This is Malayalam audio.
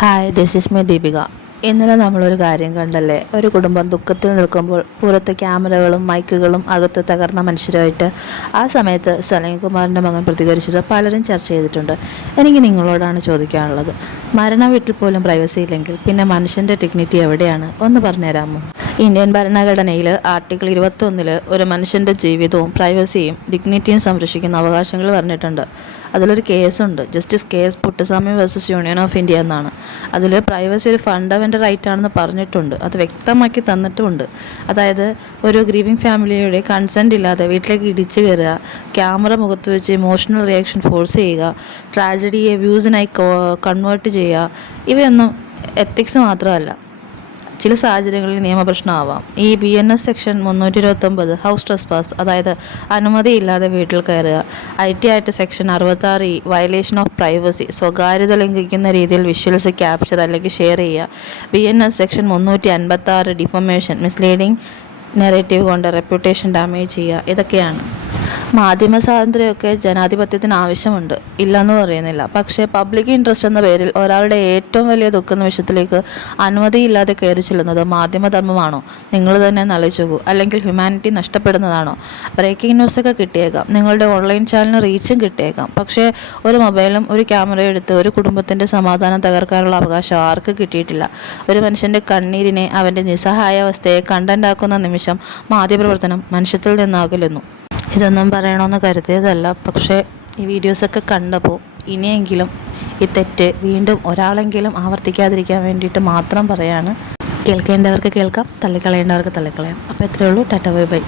Hi, this is my Deepika. ഇന്നലെ നമ്മളൊരു കാര്യം കണ്ടല്ലേ, ഒരു കുടുംബം ദുഃഖത്തിൽ നിൽക്കുമ്പോൾ പുറത്ത് ക്യാമറകളും മൈക്കുകളും അകത്ത് തകർന്ന മനുഷ്യരുമായിട്ട്. ആ സമയത്ത് സലീം കുമാറിൻ്റെ മകൻ പ്രതികരിച്ചത് പലരും ചർച്ച ചെയ്തിട്ടുണ്ട്. എനിക്ക് നിങ്ങളോടാണ് ചോദിക്കാനുള്ളത്, മരണ വീട്ടിൽ പോലും പ്രൈവസി ഇല്ലെങ്കിൽ പിന്നെ മനുഷ്യൻ്റെ ഡിഗ്നിറ്റി എവിടെയാണ്? ഒന്ന് പറഞ്ഞുതരാമോ? ഇന്ത്യൻ ഭരണഘടനയിൽ ആർട്ടിക്കിൾ 21 ഒരു മനുഷ്യൻ്റെ ജീവിതവും പ്രൈവസിയും ഡിഗ്നിറ്റിയും സംരക്ഷിക്കുന്ന അവകാശങ്ങൾ പറഞ്ഞിട്ടുണ്ട്. അതിലൊരു കേസുണ്ട്, justice KS Puttaswamy versus Union of India എന്നാണ്. അതിൽ പ്രൈവസി ഒരു ഫണ്ടമെൻ്റൽ റൈറ്റ് ആണെന്ന് പറഞ്ഞിട്ടുണ്ട്, അത് വ്യക്തമാക്കി തന്നിട്ടുമുണ്ട്. അതായത് ഒരു ഗ്രീവിംഗ് ഫാമിലിയുടെ കൺസെൻറ്റ് ഇല്ലാതെ വീട്ടിലേക്ക് ഇടിച്ചു കയറുക, ക്യാമറ മുഖത്ത് വെച്ച് ഇമോഷണൽ റിയാക്ഷൻ ഫോഴ്സ് ചെയ്യുക, ട്രാജഡിയെ വ്യൂസിനായി കൺവേർട്ട് ചെയ്യുക, ഇവയൊന്നും എത്തിക്സ് മാത്രമല്ല, ചില സാഹചര്യങ്ങളിൽ നിയമപ്രശ്നമാവാം. ഈ BNS സെക്ഷൻ 329 ഹൗസ് ട്രസ്പാസ്, അതായത് അനുമതിയില്ലാതെ വീട്ടിൽ കയറുക. IT act section 66E violation of privacy, സ്വകാര്യത ലംഘിക്കുന്ന രീതിയിൽ വിഷ്വൽസ് ക്യാപ്ചർ അല്ലെങ്കിൽ ഷെയർ ചെയ്യുക. BNS section 356 defamation, misleading narrative കൊണ്ട് റെപ്യൂട്ടേഷൻ ഡാമേജ് ചെയ്യുക. ഇതൊക്കെയാണ്. മാധ്യമ സ്വാതന്ത്ര്യമൊക്കെ ജനാധിപത്യത്തിന് ആവശ്യമുണ്ട്, ഇല്ലയെന്ന് പറയുന്നില്ല. പക്ഷേ പബ്ലിക് ഇൻട്രസ്റ്റ് എന്ന പേരിൽ ഒരാളുടെ ഏറ്റവും വലിയ ദുഃഖ നിമിഷത്തിലേക്ക് അനുമതിയില്ലാതെ കയറി ചെല്ലുന്നത് മാധ്യമധർമ്മമാണോ? നിങ്ങൾ തന്നെ ആലോചിച്ചു. അല്ലെങ്കിൽ ഹ്യൂമാനിറ്റി നഷ്ടപ്പെടുന്നതാണോ? ബ്രേക്കിംഗ് ന്യൂസൊക്കെ കിട്ടിയേക്കാം, നിങ്ങളുടെ ഓൺലൈൻ ചാനലിന് റീച്ചും കിട്ടിയേക്കാം. പക്ഷേ ഒരു മൊബൈലും ഒരു ക്യാമറയും എടുത്ത് ഒരു കുടുംബത്തിൻ്റെ സമാധാനം തകർക്കാനുള്ള അവകാശം ആർക്കും കിട്ടിയിട്ടില്ല. ഒരു മനുഷ്യൻ്റെ കണ്ണീരിനെ, അവൻ്റെ നിസ്സഹായാവസ്ഥയെ കണ്ടൻ്റാക്കുന്ന നിമിഷം മാധ്യമപ്രവർത്തനം മനുഷ്യത്തിൽ നിന്നാകലുന്നു. ഇതൊന്നും പറയണമെന്ന് കരുതിയതല്ല, പക്ഷേ ഈ വീഡിയോസൊക്കെ കണ്ടപ്പോൾ ഇനിയെങ്കിലും ഈ തെറ്റ് വീണ്ടും ഒരാളെങ്കിലും ആവർത്തിക്കാതിരിക്കാൻ വേണ്ടിയിട്ട് മാത്രം പറയാണ്. കേൾക്കേണ്ടവർക്ക് കേൾക്കാം, തള്ളിക്കളയേണ്ടവർക്ക് തള്ളിക്കളയാം. അപ്പോൾ ഇത്രയേ ഉള്ളൂ. Tata, bye bye.